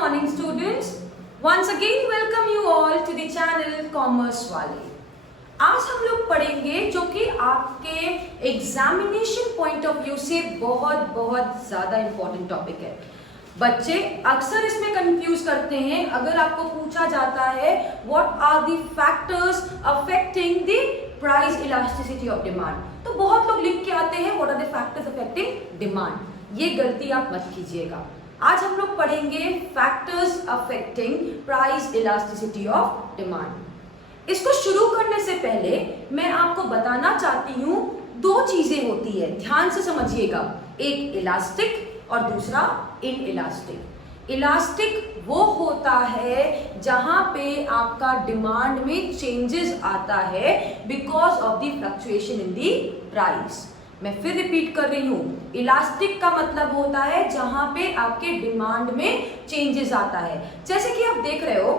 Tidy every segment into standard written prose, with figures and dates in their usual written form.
morning students. Once again welcome you all to the channel Commerce वाले। आज हम लोग पढ़ेंगे जो कि आपके एग्जामिनेशन पॉइंट ऑफ व्यू से बहुत ज़्यादा इंपॉर्टेंट टॉपिक है। बच्चे अक्सर इसमें कंफ्यूज करते हैं। अगर आपको पूछा जाता है what are the factors affecting the price elasticity of demand, तो बहुत लोग लिख के आते हैं what are the factors affecting demand. ये गलती आप मत कीजिएगा। आज हम लोग पढ़ेंगे factors affecting price elasticity of demand. इसको शुरू करने से पहले मैं आपको बताना चाहती हूँ दो चीजें होती है, ध्यान से समझिएगा। एक इलास्टिक और दूसरा इन इलास्टिक। इलास्टिक वो होता है जहां पे आपका डिमांड में चेंजेस आता है because of the fluctuation in the price. मैं फिर रिपीट कर रही हूँ, इलास्टिक का मतलब होता है जहां पे आपके डिमांड में चेंजेस आता है। जैसे कि आप देख रहे हो,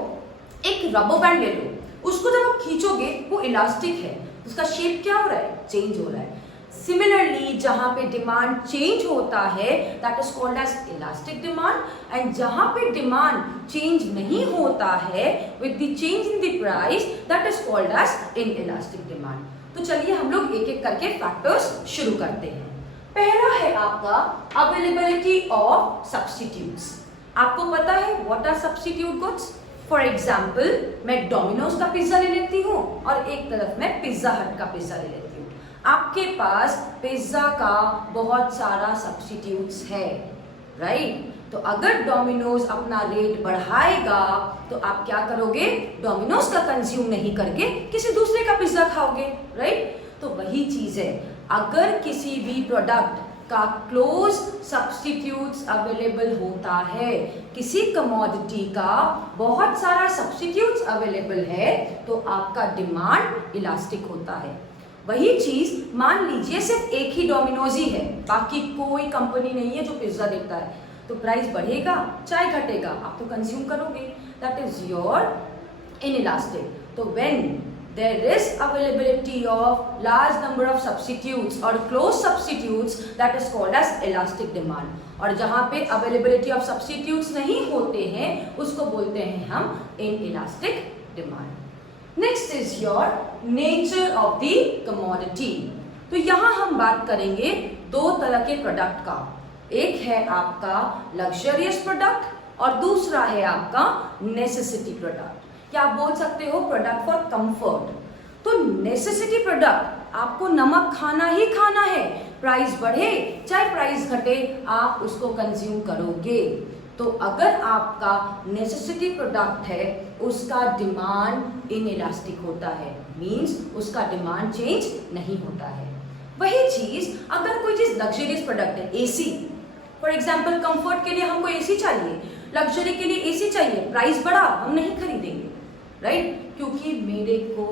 एक रबर बैंड ले लो, उसको जब आप खींचोगे वो इलास्टिक है, उसका शेप क्या हो रहा है, चेंज हो रहा है। सिमिलरली जहां पे डिमांड चेंज होता है that is called as elastic demand, and जहां पे डिमांड चेंज नहीं होता है with the change in the price that is called as inelastic demand. तो चलिए हम लोग एक एक करके फैक्टर्स शुरू करते हैं। पहला है आपका अवेलेबिलिटी ऑफ सब्स्टिट्यूट्स। आपको पता है what are substitute goods? For example मैं डोमिनोज का पिज्जा ले लेती हूँ और एक तरफ मैं पिज्जा हट का पिज्जा ले लेती हूँ। आपके पास पिज्जा का बहुत सारा सब्स्टिट्यूट्स है, राइट? तो अगर डोमिनोज अपना रेट बढ़ाएगा तो आप क्या करोगे? डोमिनोज का कंज्यूम नहीं करके किसी दूसरे का पिज्जा खाओगे, राइट? तो वही चीज है, अगर किसी भी प्रोडक्ट का क्लोज सब्स्टिट्यूट्स अवेलेबल होता है, किसी कमोडिटी का बहुत सारा सब्स्टिट्यूट्स अवेलेबल है, तो आपका डिमांड इलास्टिक होता है। वही चीज मान लीजिए सिर्फ एक ही डोमिनोज ही है, बाकी कोई कंपनी नहीं है जो पिज्जा देता है, तो प्राइस बढ़ेगा चाहे घटेगा, आप तो कंज्यूम करोगे। That is your inelastic. तो when there is availability of large number of substitutes और close substitutes that is called as elastic demand. और जहां पे अवेलेबिलिटी ऑफ सब्स्टिट्यूट्स नहीं होते हैं उसको बोलते हैं हम inelastic demand. Next is your nature of the commodity. तो यहां हम बात करेंगे दो तरह के प्रोडक्ट का। एक है आपका लग्जरियस प्रोडक्ट और दूसरा है आपका नेसेसिटी प्रोडक्ट, या आप बोल सकते हो प्रोडक्ट फॉर कंफर्ट। तो नेसेसिटी प्रोडक्ट आपको नमक खाना ही खाना है, प्राइस बढ़े चाहे प्राइस घटे आप उसको कंज्यूम करोगे। तो अगर आपका नेसेसिटी प्रोडक्ट है उसका डिमांड इनइलास्टिक होता है, मींस उसका डिमांड चेंज नहीं होता है। वही चीज अगर कोई चीज लग्जरियस प्रोडक्ट है, एसी फॉर एग्जाम्पल, कंफर्ट के लिए हमको एसी चाहिए, लग्जरी के लिए एसी चाहिए, प्राइस बढ़ा हम नहीं खरीदेंगे, राइट? क्योंकि मेरे को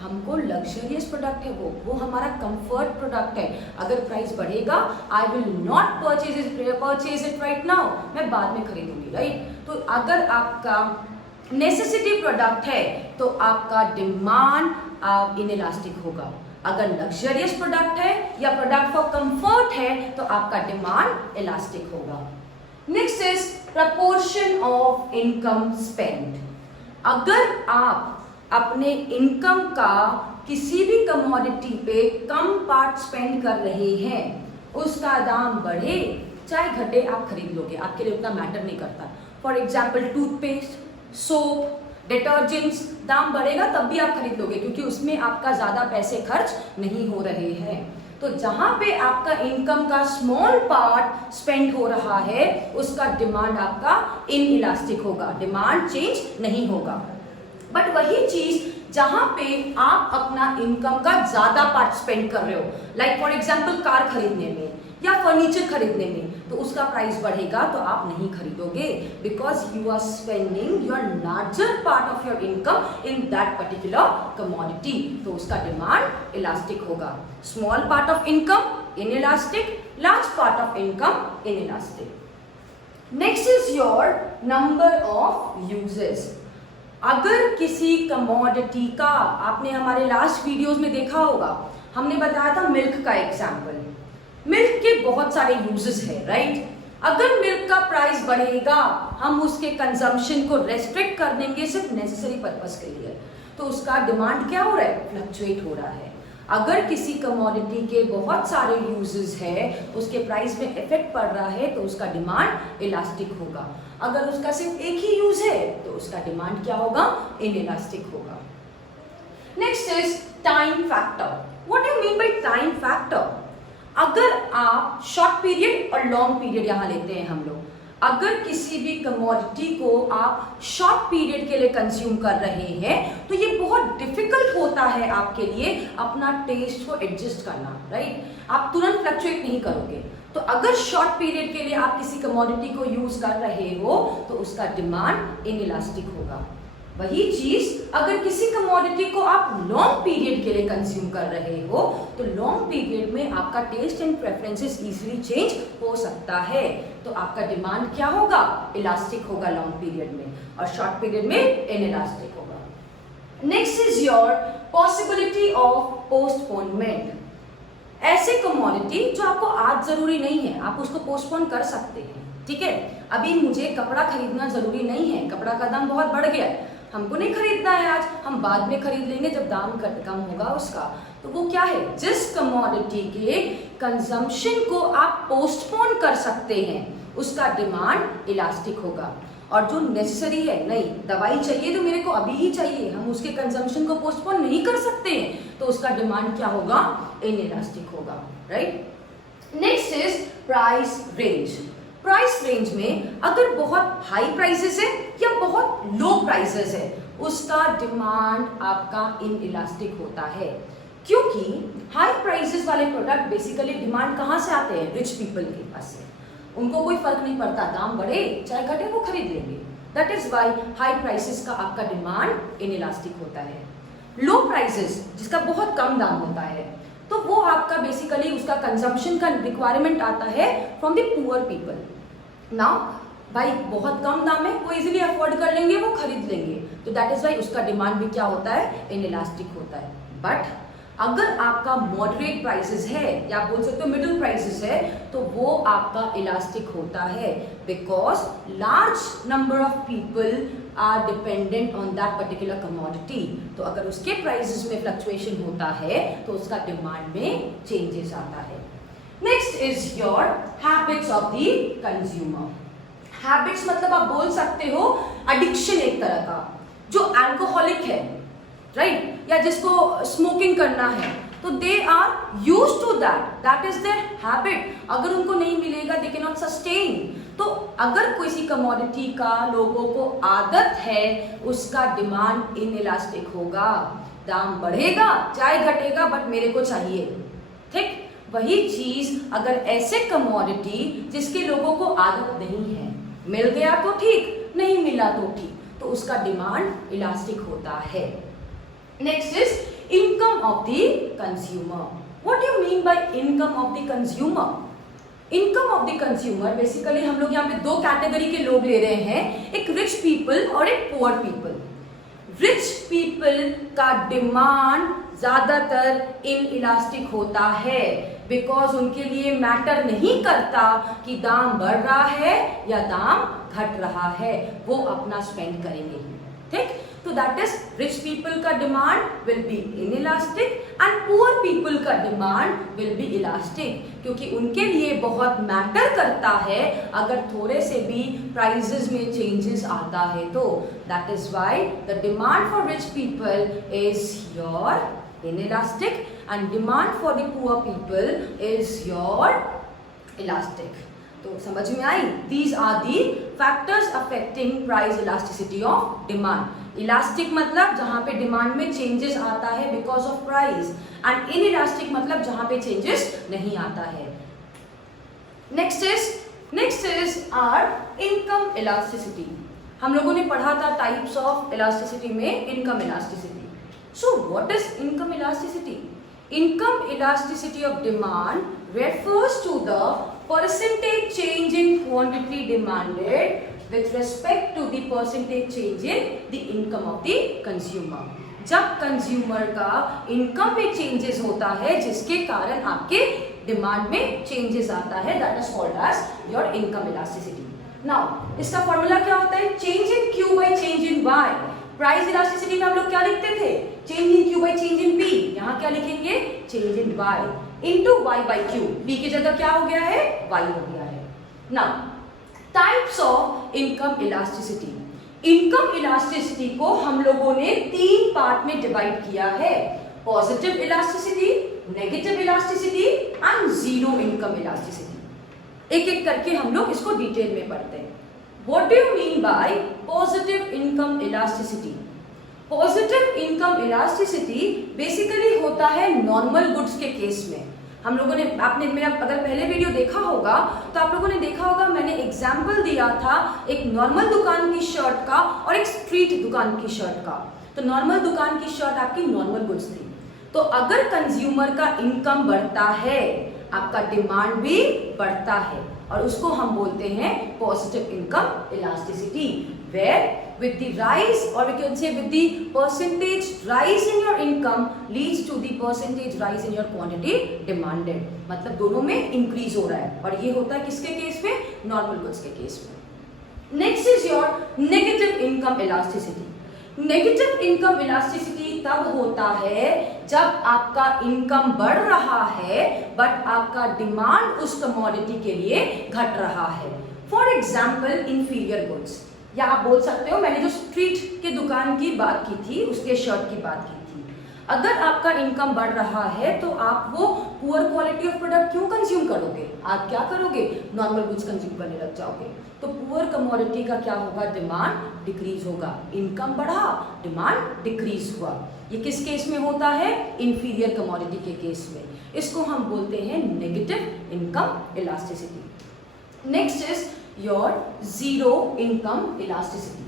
हमको लग्जरियस प्रोडक्ट है, वो हमारा कंफर्ट प्रोडक्ट है। अगर प्राइस बढ़ेगा I will not purchase it right now, मैं बाद में खरीदूंगी, राइट? तो अगर आपका नेसेसिटी प्रोडक्ट है तो आपका डिमांड इनइलास्टिक होगा। अगर लग्जरियस प्रोडक्ट है या प्रोडक्ट फॉर कंफर्ट है तो आपका डिमांड इलास्टिक होगा। Next is proportion of income spend. अगर आप अपने इनकम का किसी भी कमोडिटी पे कम पार्ट स्पेंड कर रहे हैं, उसका दाम बढ़े चाहे घटे आप खरीद लोगे, आपके लिए उतना मैटर नहीं करता। For example toothpaste, soap, detergents, दाम बढ़ेगा तब भी आप खरीद लोगे क्योंकि उसमें आपका ज्यादा पैसे खर्च नहीं हो रहे हैं। तो जहां पे आपका इनकम का स्मॉल पार्ट स्पेंड हो रहा है उसका डिमांड आपका इनइलास्टिक होगा, डिमांड चेंज नहीं होगा। बट वही चीज जहां पे आप अपना इनकम का ज्यादा पार्ट स्पेंड कर रहे हो, लाइक फॉर एग्जाम्पल कार खरीदने में या फर्नीचर खरीदने में, तो उसका प्राइस बढ़ेगा तो आप नहीं खरीदोगे because you are spending your larger part of your income in that particular commodity, तो उसका डिमांड इलास्टिक होगा। Small part of income inelastic, large part of income inelastic. Next is your number of uses. अगर किसी commodity का, आपने हमारे last videos में देखा होगा, हमने बताया था मिल्क का एग्जाम्पल। मिल्क के बहुत सारे यूजेस है, राइट? अगर मिल्क का प्राइस बढ़ेगा हम उसके कंजम्पशन को रेस्ट्रिक्ट कर देंगे सिर्फ नेसेसरी पर्पस के लिए, तो उसका डिमांड क्या हो रहा है, फ्लक्चुएट हो रहा है। अगर किसी कमोडिटी के बहुत सारे यूजेस है, उसके प्राइस में इफेक्ट पड़ रहा है, तो उसका डिमांड इलास्टिक होगा। अगर उसका सिर्फ एक ही यूज है तो उसका डिमांड क्या होगा, इनइलास्टिक होगा। Next is time factor. What do you mean by time factor? अगर आप शॉर्ट पीरियड और लॉन्ग पीरियड यहां लेते हैं हम लोग, अगर किसी भी कमोडिटी को आप शॉर्ट पीरियड के लिए कंज्यूम कर रहे हैं तो ये बहुत डिफिकल्ट होता है आपके लिए अपना टेस्ट को एडजस्ट करना, राइट? आप तुरंत फ्लक्चुएट नहीं करोगे। तो अगर शॉर्ट पीरियड के लिए आप किसी कमोडिटी को यूज कर रहे हो तो उसका डिमांड इनइलास्टिक होगा। वही चीज अगर किसी कमोडिटी को आप लॉन्ग पीरियड के लिए कंज्यूम कर रहे हो तो लॉन्ग पीरियड में आपका taste and preferences easily change हो सकता है, तो आपका डिमांड क्या होगा, इलास्टिक होगा लॉन्ग पीरियड में, और शॉर्ट पीरियड में इनइलास्टिक होगा। Next is your possibility of postponement. ऐसे कमोडिटी जो आपको आज जरूरी नहीं है, आप उसको पोस्टपोन कर सकते हैं, ठीक है? अभी मुझे कपड़ा खरीदना जरूरी नहीं है, कपड़ा का दाम बहुत बढ़ गया है, हमको नहीं खरीदना है आज, हम बाद में खरीद लेंगे जब दाम कम होगा उसका। तो वो क्या है, जिस कमोडिटी के कंजम्पशन को आप पोस्टपोन कर सकते हैं उसका डिमांड इलास्टिक होगा। और जो नेसेसरी है, नहीं दवाई चाहिए तो मेरे को अभी ही चाहिए, हम उसके कंजम्पशन को पोस्टपोन नहीं कर सकते हैं, तो उसका डिमांड क्या होगा, इनइलास्टिक होगा, right? Next is price range. Price range में अगर बहुत हाई प्राइसेस है या बहुत लो प्राइसेस है, उसका डिमांड आपका इनइलास्टिक होता है, क्योंकि हाई प्राइसेस वाले प्रोडक्ट बेसिकली डिमांड कहाँ से आते हैं, रिच पीपल के पास से। उनको कोई फर्क नहीं पड़ता, दाम बढ़े चाहे घटे वो खरीद लेंगे। That is why high prices का आपका डिमांड इनइलास्टिक होता है। लो प्राइसेस जिसका बहुत कम दाम होता है तो वो आपका बेसिकली उसका कंजम्पशन का रिक्वायरमेंट आता है from the poor people. Now भाई बहुत कम दाम है, वो इजीली अफोर्ड कर लेंगे, वो खरीद लेंगे, तो दैट इज वाई उसका डिमांड भी क्या होता है, इनइलास्टिक होता है। बट अगर आपका मॉडरेट प्राइसेस है या आप बोल सकते हो मिडिल प्राइसेस है, तो वो आपका इलास्टिक होता है, because large number of people are dependent on that particular commodity. तो अगर उसके प्राइसेस में फ्लक्चुएशन होता है तो उसका डिमांड में चेंजेस आता है। Next is your habits of the consumer. Habits मतलब आप बोल सकते हो एडिक्शन एक तरह का, जो अल्कोहलिक है, राइट? या जिसको स्मोकिंग करना है, तो they are use to that is their habit. अगर उनको नहीं मिलेगा दे कैन नॉट सस्टेन। तो अगर किसी कमोडिटी का लोगों को आदत है, उसका डिमांड इनइलास्टिक होगा, दाम बढ़ेगा चाहे घटेगा बट मेरे को चाहिए, ठीक? वही चीज अगर ऐसे कमोडिटी जिसके लोगों को आदत नहीं है, मिल गया तो ठीक, नहीं मिला तो ठीक, तो उसका डिमांड इलास्टिक होता है। Next is income of the consumer. What do you mean by income of the consumer? Income of the consumer basically हम लोग यहाँ पे दो कैटेगरी के लोग ले रहे हैं, एक रिच पीपल और एक पुअर पीपल। रिच पीपल का डिमांड ज्यादातर इनइलास्टिक होता है, बिकॉज उनके लिए मैटर नहीं करता कि दाम बढ़ रहा है या दाम घट रहा है, वो अपना स्पेंड करेंगे, ठीक? तो दैट इज रिच पीपल का demand will be inelastic and poor people का डिमांड विल बी इलास्टिक, क्योंकि उनके लिए बहुत मैटर करता है अगर थोड़े से भी प्राइसेस में चेंजेस आता है तो। That is why the demand for rich people is your inelastic and demand for the poor people is your elastic। तो समझ में आई? These are the factors affecting price elasticity of demand। Elastic मतलब जहां पे डिमांड में चेंजेस आता है because of price, and inelastic मतलब जहां पे चेंजेस नहीं आता है। Next is our income elasticity. हम लोगों ने पढ़ा था टाइप्स ऑफ इलास्टिसिटी में income elasticity. So what is income elasticity? Income elasticity of demand refers to the percentage change in quantity demanded with respect to the percentage change in the income of the consumer। जब consumer का income में changes होता है जिसके कारण आपके demand में changes आता है, that is called as your income elasticity. Now इसका फॉर्मूला क्या होता है, change in Q by change in Y. Price elasticity में हम लोग क्या लिखते थे, change in Q by change in P, यहाँ क्या लिखेंगे, change in Y into Y by Q. P की जगह क्या हो गया है, वाई हो गया है। Now types of income elasticity. Income elasticity को हम लोगों ने 3 पार्ट में डिवाइड किया है, positive elasticity, negative elasticity and zero income elasticity. एक एक करके हम लोग इसको डिटेल में पढ़ते हैं। What do you mean by positive income elasticity? Positive income elasticity basically होता है नॉर्मल गुड्स के केस में। हम लोगों ने, आपने मेरा अगर पहले वीडियो देखा होगा तो आप लोगों ने देखा होगा, मैंने एग्जाम्पल दिया था एक नॉर्मल दुकान की शर्ट का और एक स्ट्रीट दुकान की शर्ट का। तो नॉर्मल दुकान की शर्ट आपकी नॉर्मल गुड्स थी। तो अगर कंज्यूमर का इनकम बढ़ता है, आपका डिमांड भी बढ़ता है, और उसको हम बोलते हैं positive income elasticity, where with the rise, or we can say with the percentage rise in your income leads to the percentage rise in your quantity demanded। मतलब दोनों में इंक्रीज हो रहा है, और ये होता है किसके केस में, नॉर्मल गुड्स के केस में। Next is your negative income elasticity. Negative income elasticity तब होता है जब आपका इनकम बढ़ रहा है बट आपका डिमांड उस कमोडिटी के लिए घट रहा है। फॉर एग्जाम्पल इंफीरियर गुड्स, या आप बोल सकते हो, मैंने जो स्ट्रीट के दुकान की बात की थी, उसके शर्ट की बात की थी। अगर आपका इनकम बढ़ रहा है तो आप वो पुअर क्वालिटी ऑफ प्रोडक्ट क्यों कंज्यूम करोगे, आप क्या करोगे, नॉर्मल गुड्स कंज्यूम करने लग जाओगे। तो पुअर कमोडिटी का क्या होगा, डिमांड डिक्रीज होगा। इनकम बढ़ा, डिमांड डिक्रीज हुआ। ये किस केस में होता है, इंफीरियर कमोडिटी के केस में। इसको हम बोलते हैं negative income elasticity. Next is your zero income elasticity.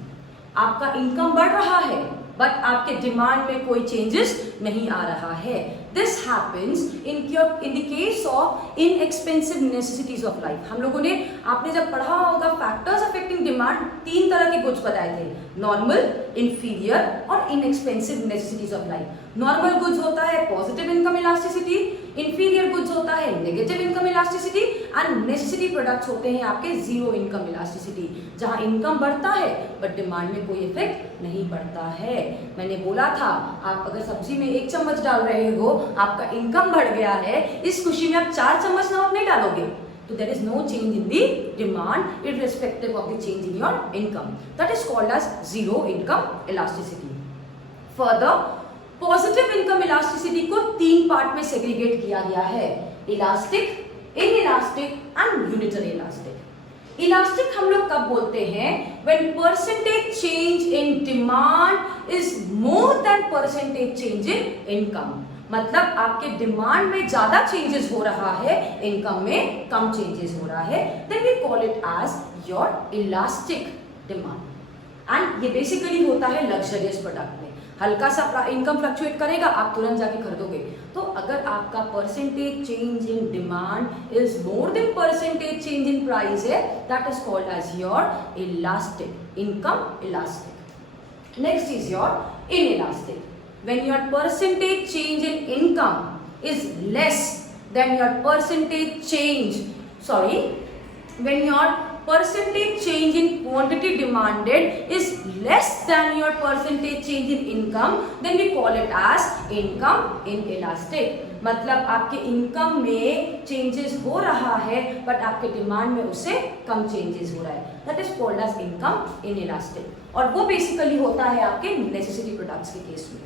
आपका इनकम बढ़ रहा है बट आपके डिमांड में कोई चेंजेस नहीं आ रहा है। This happens in the case of inexpensive necessities of life. हम लोगों ने, आपने जब पढ़ा होगा फैक्टर्स अफेक्टिंग डिमांड, 3 तरह के गुड्स बताए थे, नॉर्मल, इंफीरियर और inexpensive necessities of life. Normal goods होता है positive income elasticity, inferior goods होता है negative income elasticity, and necessity products होते हैं आपके जीरो इनकम इलास्टिसिटी, जहां इनकम बढ़ता है बट डिमांड में कोई इफेक्ट नहीं पड़ता है। मैंने बोला था, आप अगर सब्जी में 1 चम्मच डाल रहे हो, आपका इनकम बढ़ गया है, इस खुशी में आप 4 चम्मच नमक नहीं डालोगे, तो there is no change in the demand irrespective of the change in your income. That is called as zero income elasticity. Further, positive income elasticity को 3 पार्ट में सेग्रीगेट किया गया है, elastic, inelastic and unitary elastic. Elastic हम लोग कब बोलते हैं, when percentage change in demand is more than percentage change in income. मतलब आपके डिमांड में ज्यादा चेंजेस हो रहा है, इनकम में कम चेंजेस हो रहा है, then we call it as your elastic demand. And ये बेसिकली होता है लग्जरियस प्रोडक्ट में। हल्का सा इनकम फ्लक्चुएट करेगा, आप तुरंत जाके खरीदोगे। तो अगर आपका percentage change in demand is more than percentage change in price है, that is called as your elastic income elastic. Next is your inelastic. When your percentage change in income is less than your percentage change, when your percentage change in quantity demanded is less than your percentage change in income, then we call it as income inelastic। मतलब आपके income में changes हो रहा है but आपके demand में उससे कम changes हो रहा है, that is called as income inelastic. और वो बेसिकली होता है आपके नेसेसिटी प्रोडक्ट्स के केस में।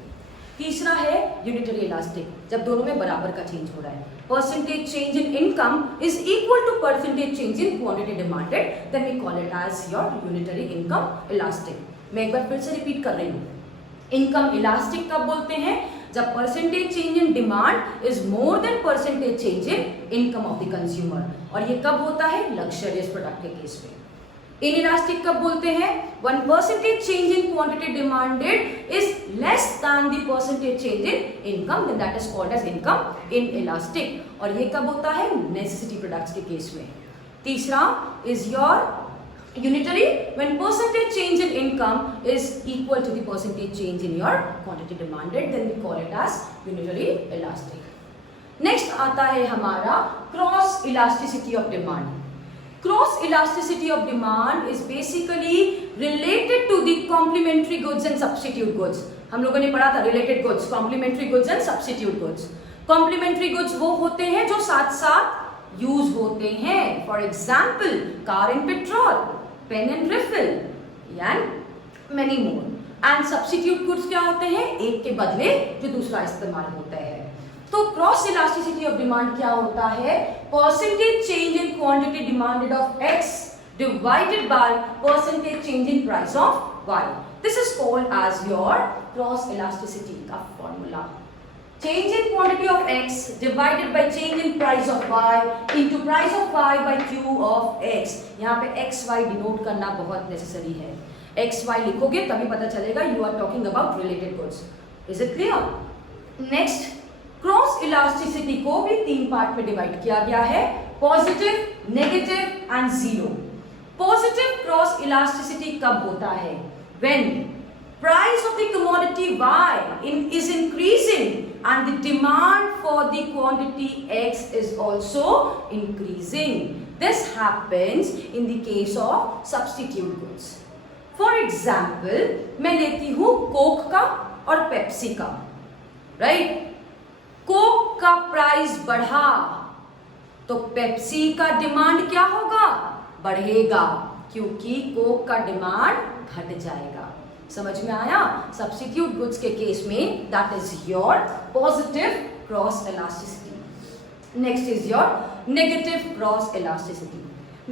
तीसरा है यूनिटरी इलास्टिक, जब दोनों में बराबर का चेंज हो रहा है, percentage change in income is equal to percentage change in quantity demanded, then we call it as your unitary income elastic. मैं एक बार फिर से रिपीट कर रही हूँ, इनकम इलास्टिक कब बोलते हैं, जब percentage change in demand is more than percentage change in income of the consumer, और ये कब होता है, लग्जरियस प्रोडक्ट के केस में। इनइलास्टिक कब बोलते हैं, when percentage change in quantity demanded is less than the percentage change in income, then that is called as income inelastic, और ये कब होता है, नेसेसिटी प्रोडक्ट्स के केस में। तीसरा is your unitary, when percentage change in income is equal to the percentage change in your quantity demanded, then we call it as unitary elastic। Next आता है हमारा cross elasticity of demand. Cross elasticity of demand is basically related to the complementary goods and substitute goods. हम लोगों ने पढ़ा था related goods, complementary goods and substitute goods. Complementary goods वो होते हैं जो साथ साथ यूज होते हैं. For example, car and petrol, pen and refill, and many more. And substitute goods क्या होते हैं? एक के बदले जो दूसरा इस्तेमाल होता है. तो क्रॉस इलास्टिसिटी ऑफ डिमांड क्या होता है? Percentage change in quantity demanded of x divided by percentage change in price of y. This is called as your cross elasticity का formula. Change in quantity of x divided by change in price of y into price of y by q of x. यहाँ पे x y denote करना बहुत necessary है. x y लिखोगे तभी पता चलेगा you are talking about related goods. Is it clear? Next, cross elasticity को भी 3 पार्ट में डिवाइड किया गया है. Positive, negative and zero. Positive cross elasticity कब होता है? When price of the commodity y is increasing and the demand for the quantity x is also increasing. This happens in the case of substitute goods. For example, मैं लेती हूं Coke का और Pepsi का, right? Coke का price बढ़ा तो Pepsi का डिमांड क्या होगा? बढ़ेगा, क्योंकि कोक का डिमांड घट जाएगा. समझ में आया? सब्स्टिट्यूट गुड्स के केस में that is your positive cross elasticity. Next is your negative cross elasticity.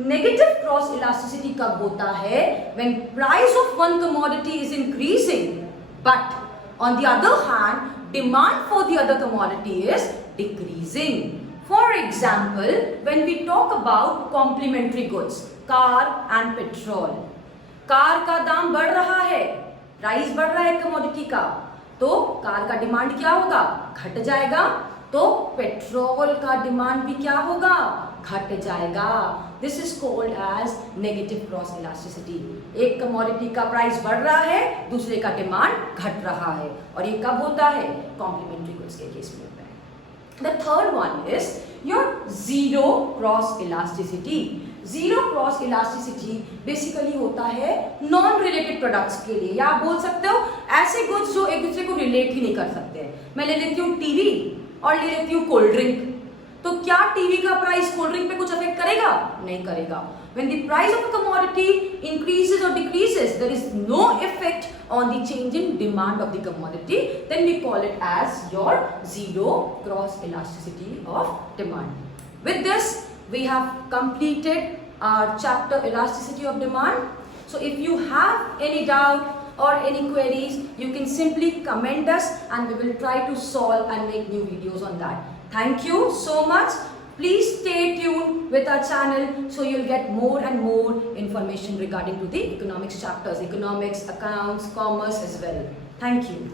Negative cross elasticity कब होता है? When price of one commodity is increasing but on the other hand demand for the other commodity is decreasing. For example, when we talk about complementary goods, car and petrol. Car का दाम बढ़ रहा है, price बढ़ रहा है commodity का, तो कार का डिमांड क्या होगा? घट जाएगा. तो पेट्रोल का डिमांड भी क्या होगा? घट जाएगा. This is called as negative cross elasticity. एक कमोडिटी का प्राइस बढ़ रहा है, दूसरे का डिमांड घट रहा है, और ये कब होता है? कॉम्प्लीमेंट्री गुड्स के केस में होता है. The third one is your zero cross elasticity. Zero cross elasticity basically होता है नॉन रिलेटेड प्रोडक्ट्स के लिए, या आप बोल सकते हो ऐसे गुड्स जो एक दूसरे को रिलेट ही नहीं कर सकते. मैं ले लेती हूँ टीवी और ले लेती हूँ कोल्ड ड्रिंक, तो क्या टीवी का प्राइस कोल्ड ड्रिंक पे कुछ अफेक्ट करेगा? नहीं करेगा. When the price of a commodity increases or decreases, there is no effect on the change in demand of the commodity. Then we call it as your zero cross elasticity of demand. With this, we have completed our chapter elasticity of demand. So if you have any doubt or any queries, you can simply comment us and we will try to solve and make new videos on that. Thank you so much. Please stay tuned with our channel so you'll get more and more information regarding to the economics chapters, economics, accounts, commerce as well. Thank you.